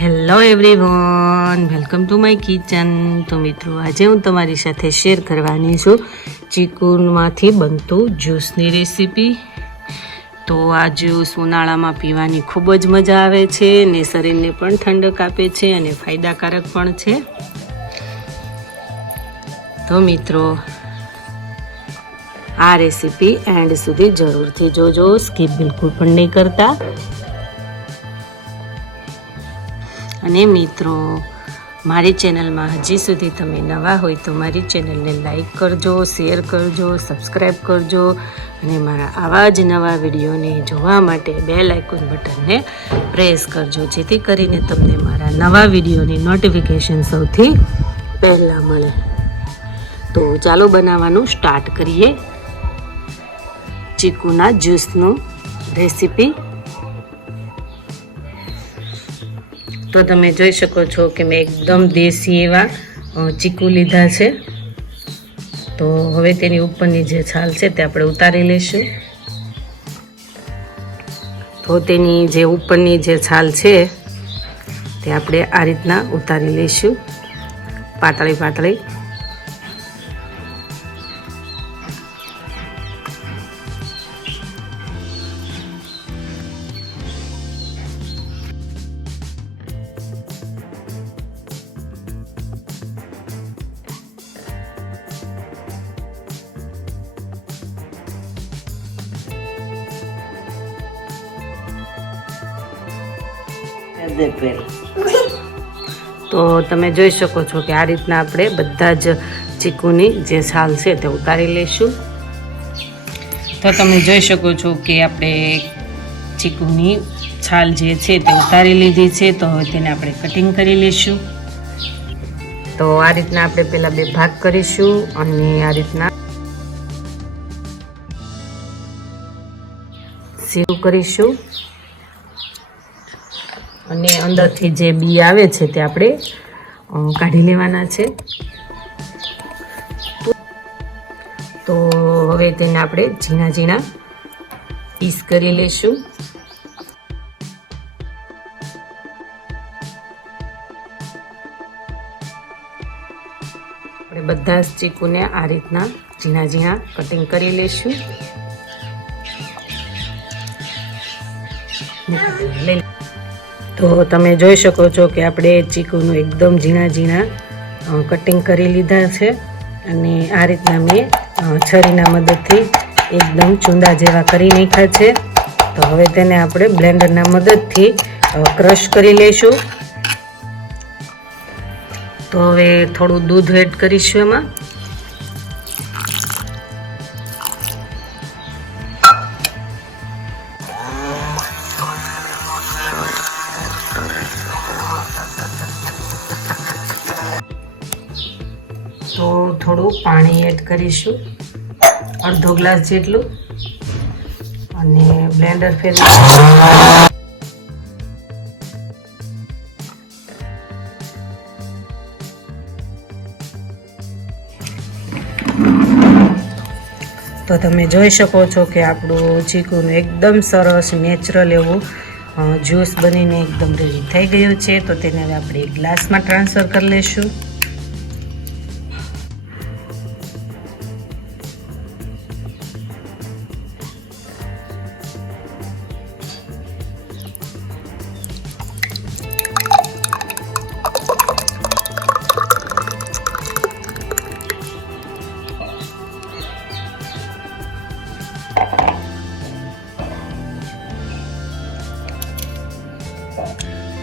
Hello everyone welcome to my kitchen તો મિત્રો, આજે હું તમારી સાથે શેર કરવાની છું. ચીકુમાંથી બનતું જ્યુસની રેસીપી તો આ જ્યુસ ઉનાળામાં પીવાની ખૂબ જ મજા આવે છે ને શરીરને પણ ઠંડક આપે છે અને ફાયદાકારક પણ છે. તો મિત્રો, આ રેસીપી એન્ડ સુધી જરૂરથી જોજો. સ્કીપ બિલકુલ પણ નહીં કરતા. અને મિત્રો, મારી ચેનલમાં હજી સુધી તમે નવા હોય તો મારી ચેનલને લાઈક કરજો, શેર કરજો સબસ્ક્રાઈબ કરજો અને મારા આવા જ નવા વિડીયોને જોવા માટે બે આઇકોન બટનને પ્રેસ કરજો. જેથી કરીને તમને મારા નવા વિડીયોની નોટિફિકેશન સૌથી પહેલાં મળે. તો ચાલો બનાવવાનું સ્ટાર્ટ કરીએ. ચીકુના જ્યુસનું રેસીપી તો તમે જોઈ શકો છો કે મેં એકદમ દેશી એવા ચીકુ લીધા છે. તો હવે તેની ઉપરની જે છાલ છે તે આપણે ઉતારી લઈશું તો તેની જે ઉપરની જે છાલ છે તે આપણે આ રીતના ઉતારી લઈશું પાતળી પાતળી. તો તમે જોઈ શકો છો કે આ રીતના આપણે બધા જ ચીકુની જે છાલ છે તે ઉતારી લઈશું. તો તમે જોઈ શકો છો કે આપણે ચીકુની છાલ જે છે તે ઉતારી લીધી છે, તો હવે તેને આપણે કટિંગ કરી લઈશું. તો આ રીતના આપણે પહેલાં બે ભાગ કરીશું અને આ રીતના સીવ કરીશું. અને અંદરથી જે બી આવે છે તે આપણે કાઢી લેવાના છે. તો હવે તેને આપણે ઝીણા ઝીણા પીસ કરી લઈશું આપણે બધા જ ચીકુને આ રીતના ઝીણા ઝીણા કટિંગ કરી લઈશું લઈ તો તમે જોઈ શકો છો કે આપણે ચીકુનું એકદમ ઝીણા ઝીણા કટિંગ કરી લીધા છે અને આ રીતના મેં છરીના મદદથી એકદમ ચૂંદા જેવા કરી નાખ્યા છે. તો હવે તેને આપણે બ્લેન્ડરના મદદથી ક્રશ કરી લઈશું. તો હવે થોડું દૂધ એડ કરીશું એમાં. થોડું પાણી એડ કરીશું. અડધો ગ્લાસ જેટલું. અને બ્લેન્ડર ફેરવી તો તમે જોઈ શકો છો કે આપણું ચીકુનું એકદમ સરસ નેચરલ એવું જ્યુસ બનીને એકદમ રેડી થઈ ગયું છે. તો તેને હવે આપણે એક ગ્લાસમાં ટ્રાન્સફર કરી લઈશું.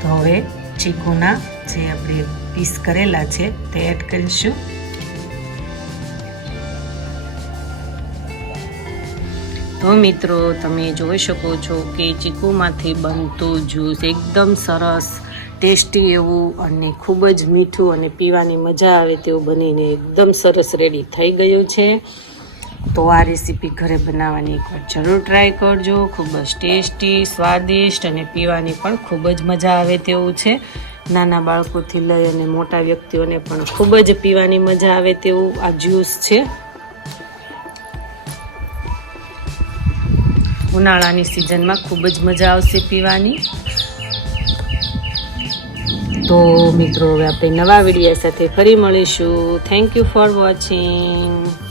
તો હવે ચીકુના જે આપણે પીસ કરેલા છે તે એડ કરીશું. તો મિત્રો, તમે જોઈ શકો છો કે ચીકુમાંથી બનતું જ્યુસ એકદમ સરસ ટેસ્ટી એવું અને ખૂબ જ મીઠું અને પીવાની મજા આવે તેવું બનીને એકદમ સરસ રેડી થઈ ગયું છે. તો આ રેસીપી ઘરે બનાવવાની એકવાર જરૂર ટ્રાય કરજો. ખૂબ જ ટેસ્ટી, સ્વાદિષ્ટ અને પીવાની પણ ખૂબ જ મજા આવે તેવું છે. નાના બાળકોથી લઈ અને મોટા વ્યક્તિઓને પણ ખૂબ જ પીવાની મજા આવે તેવું આ જ્યુસ છે. ઉનાળાની સિઝનમાં ખૂબ જ મજા આવશે પીવાની. તો મિત્રો, હવે આપણે નવા વિડીયા સાથે ફરી મળીશું. Thank you for watching